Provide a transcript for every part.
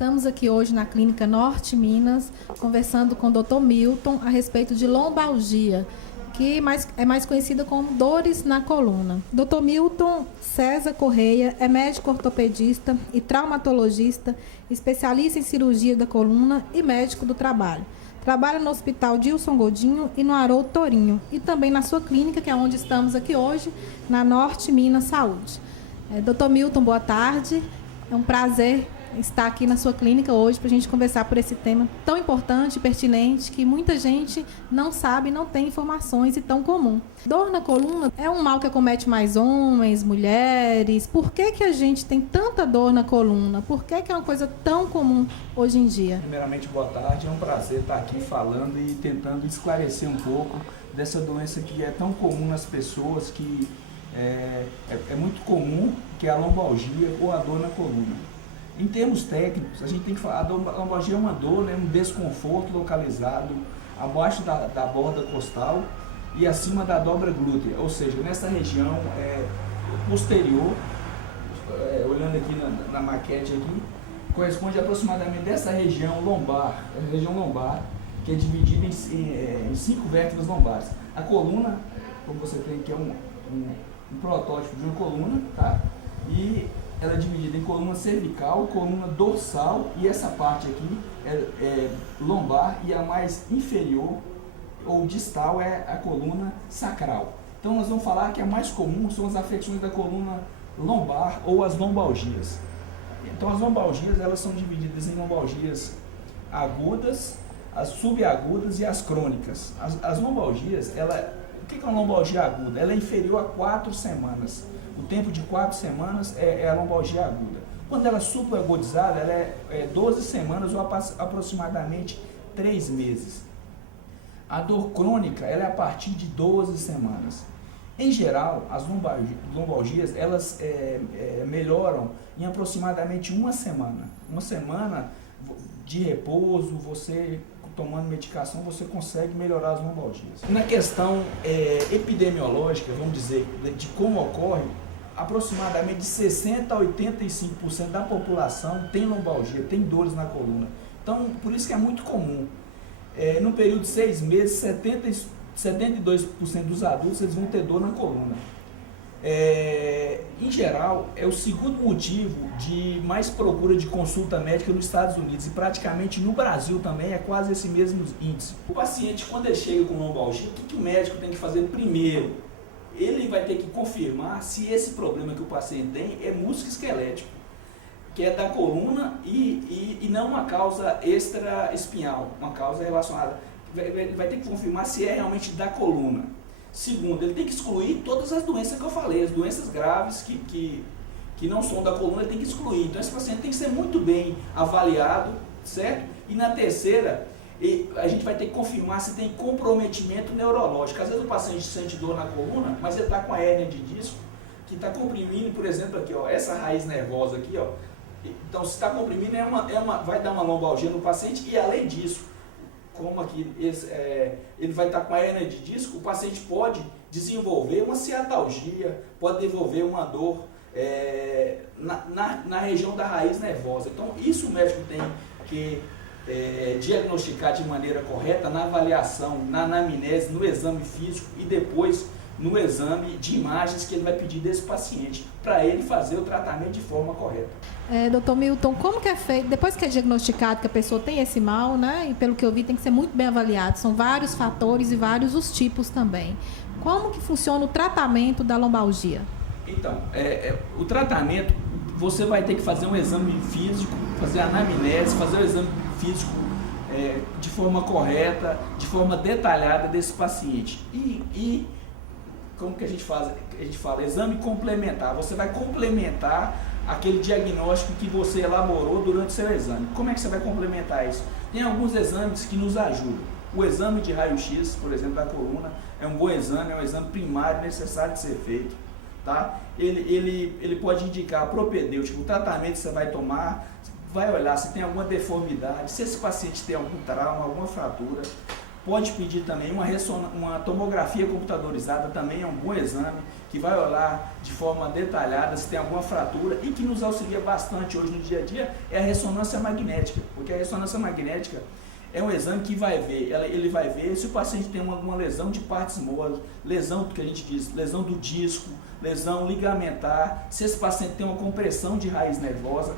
Estamos aqui hoje na Clínica Norte Minas, conversando com o Dr. Milton a respeito de lombalgia, que é mais conhecida como dores na coluna. Dr. Milton César Correia é médico ortopedista e traumatologista, especialista em cirurgia da coluna e médico do trabalho. Trabalha no Hospital Dilson Godinho e no Haroldo Torinho, e também na sua clínica, que é onde estamos aqui hoje, na Norte Minas Saúde. Dr. Milton, boa tarde. É um prazer estar aqui na sua clínica hoje para a gente conversar por esse tema tão importante e pertinente que muita gente não sabe, não tem informações e tão comum. Dor na coluna é um mal que acomete mais homens, mulheres. Por que a gente tem tanta dor na coluna? Por que é uma coisa tão comum hoje em dia? Primeiramente, boa tarde. É um prazer estar aqui falando e tentando esclarecer um pouco dessa doença que é tão comum nas pessoas, que é muito comum, que é a lombalgia ou a dor na coluna. Em termos técnicos, a gente tem que falar, a lombalgia é uma dor, né, um desconforto localizado abaixo da borda costal e acima da dobra glútea, ou seja, nessa região posterior, olhando aqui na maquete aqui, corresponde aproximadamente dessa região lombar, que é dividida em 5 vértebras lombares. A coluna, como você tem aqui, é um protótipo de uma coluna, tá? E ela é dividida em coluna cervical, coluna dorsal, e essa parte aqui é lombar, e a mais inferior ou distal é a coluna sacral. Então nós vamos falar que a mais comum são as afecções da coluna lombar ou as lombalgias. Então as lombalgias, elas são divididas em lombalgias agudas, as subagudas e as crônicas. As lombalgias, o que é uma lombalgia aguda? Ela é inferior a 4 semanas. O tempo de 4 semanas é a lombalgia aguda. Quando ela é subagudizada, ela é 12 semanas ou aproximadamente 3 meses. A dor crônica, ela é a partir de 12 semanas. Em geral, as lombalgias, elas melhoram em aproximadamente 1 semana. 1 semana de repouso, você tomando medicação, você consegue melhorar as lombalgias. Na questão epidemiológica, vamos dizer, de como ocorre, aproximadamente 60% a 85% da população tem lombalgia, tem dores na coluna. Então, por isso que é muito comum. No período de 6 meses, 72% dos adultos eles vão ter dor na coluna. Em geral, é o segundo motivo de mais procura de consulta médica nos Estados Unidos, e praticamente no Brasil também é quase esse mesmo índice. O paciente, quando ele chega com lombalgia, o que o médico tem que fazer primeiro? Ele vai ter que confirmar se esse problema que o paciente tem é músculo-esquelético, que é da coluna e não uma causa extra-espinhal, uma causa relacionada. Ele vai ter que confirmar se é realmente da coluna. Segundo, ele tem que excluir todas as doenças que eu falei, as doenças graves que não são da coluna, ele tem que excluir. Então esse paciente tem que ser muito bem avaliado, certo? E na terceira, a gente vai ter que confirmar se tem comprometimento neurológico. Às vezes o paciente sente dor na coluna, mas ele está com a hérnia de disco, que está comprimindo, por exemplo, aqui, ó, essa raiz nervosa aqui, ó. Então se está comprimindo, vai dar uma lombalgia no paciente, e além disso, como aqui ele vai estar com a hérnia de disco, o paciente pode desenvolver uma ciatalgia, pode desenvolver uma dor na região da raiz nervosa. Então isso o médico tem que diagnosticar de maneira correta na avaliação, na anamnese, no exame físico e depois no exame de imagens que ele vai pedir desse paciente, para ele fazer o tratamento de forma correta. Dr. Milton, como que é feito, depois que é diagnosticado que a pessoa tem esse mal, né, e pelo que eu vi tem que ser muito bem avaliado, são vários fatores e vários os tipos também. Como que funciona o tratamento da lombalgia? Então, o tratamento, você vai ter que fazer um exame físico, fazer a anamnese, fazer o exame físico de forma correta, de forma detalhada desse paciente. E como que a gente faz? A gente fala exame complementar. Você vai complementar aquele diagnóstico que você elaborou durante o seu exame. Como é que você vai complementar isso? Tem alguns exames que nos ajudam. O exame de raio-x, por exemplo, da coluna, é um bom exame, é um exame primário necessário de ser feito. Tá? Ele pode indicar a propedêutica, o tratamento que você vai tomar, vai olhar se tem alguma deformidade, se esse paciente tem algum trauma, alguma fratura. Pode pedir também uma tomografia computadorizada, também é um bom exame, que vai olhar de forma detalhada se tem alguma fratura e que nos auxilia bastante hoje no dia a dia é a ressonância magnética, porque a ressonância magnética é um exame que vai ver, ele vai ver se o paciente tem alguma lesão de partes moles, lesão que a gente diz, lesão do disco, lesão ligamentar, se esse paciente tem uma compressão de raiz nervosa.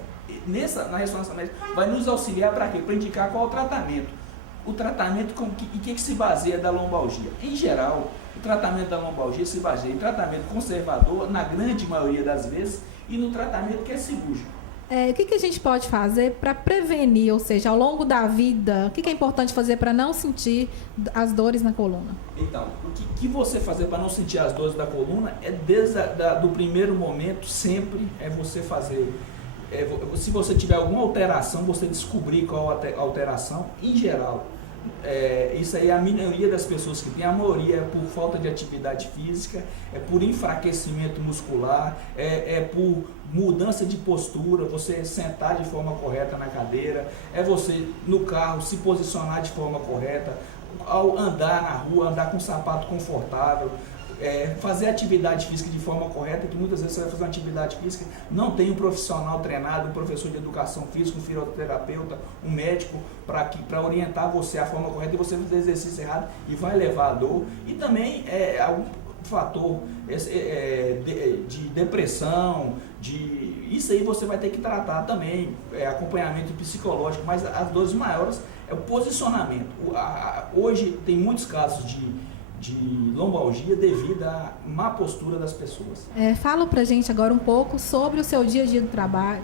Na ressonância magnética vai nos auxiliar para quê? Para indicar qual é o tratamento. O tratamento e que se baseia da lombalgia? Em geral, o tratamento da lombalgia se baseia em tratamento conservador, na grande maioria das vezes, e no tratamento que é cirúrgico. O que a gente pode fazer para prevenir, ou seja, ao longo da vida, o que é importante fazer para não sentir as dores na coluna? Então, o que você fazer para não sentir as dores da coluna é desde do primeiro momento, sempre é você fazer. Se você tiver alguma alteração, você descobrir qual a alteração, em geral. Isso aí é a minoria das pessoas que tem, a maioria é por falta de atividade física, é por enfraquecimento muscular, é por mudança de postura, você sentar de forma correta na cadeira, é você no carro se posicionar de forma correta, ao andar na rua, andar com um sapato confortável, fazer atividade física de forma correta, que muitas vezes você vai fazer uma atividade física, não tem um profissional treinado, um professor de educação física, um fisioterapeuta, um médico, para orientar você a forma correta e você fazer exercício errado e vai levar a dor. E também algum fator de depressão, isso aí você vai ter que tratar também, acompanhamento psicológico, mas as dores maiores é o posicionamento. Hoje tem muitos casos de lombalgia devido à má postura das pessoas. Fala pra gente agora um pouco sobre o seu dia a dia do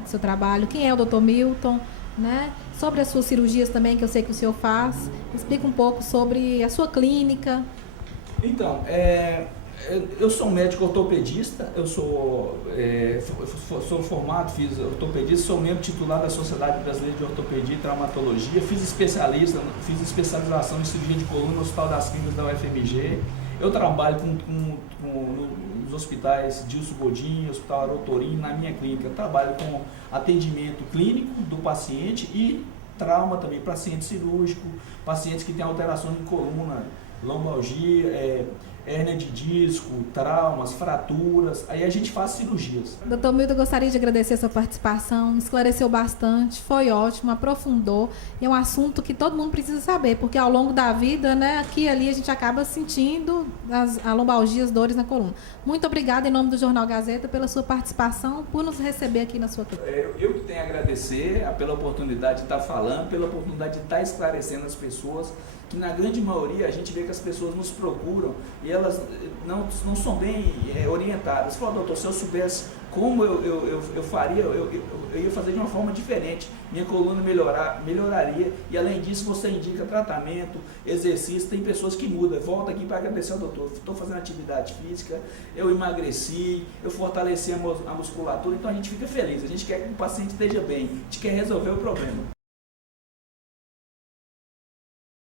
seu trabalho, quem é o Dr. Milton, né? Sobre as suas cirurgias também, que eu sei que o senhor faz. Explica um pouco sobre a sua clínica. Então, eu sou médico ortopedista, eu sou formado, fiz ortopedista, sou membro titular da Sociedade Brasileira de Ortopedia e Traumatologia, fiz especialização em cirurgia de coluna no Hospital das Clínicas da UFMG. Eu trabalho nos hospitais Dilson Godinho, Hospital Arotorim, na minha clínica. Eu trabalho com atendimento clínico do paciente e trauma também, paciente cirúrgico, pacientes que têm alterações de coluna, lombalgia, hérnia de disco, traumas, fraturas, aí a gente faz cirurgias. Dr. Milton, eu gostaria de agradecer a sua participação, esclareceu bastante, foi ótimo, aprofundou, e é um assunto que todo mundo precisa saber, porque ao longo da vida, né, aqui e ali a gente acaba sentindo a lombalgia, as dores na coluna. Muito obrigada em nome do Jornal Gazeta pela sua participação, por nos receber aqui na sua clínica. Eu que tenho a agradecer pela oportunidade de estar falando, pela oportunidade de estar esclarecendo as pessoas, que na grande maioria a gente vê que as pessoas nos procuram e elas não são bem orientadas. Fala, doutor, se eu soubesse como eu faria, eu ia fazer de uma forma diferente, minha coluna melhoraria, e além disso você indica tratamento, exercício, tem pessoas que mudam, volta aqui para agradecer ao doutor, estou fazendo atividade física, eu emagreci, eu fortaleci a musculatura, então a gente fica feliz, a gente quer que o paciente esteja bem, a gente quer resolver o problema.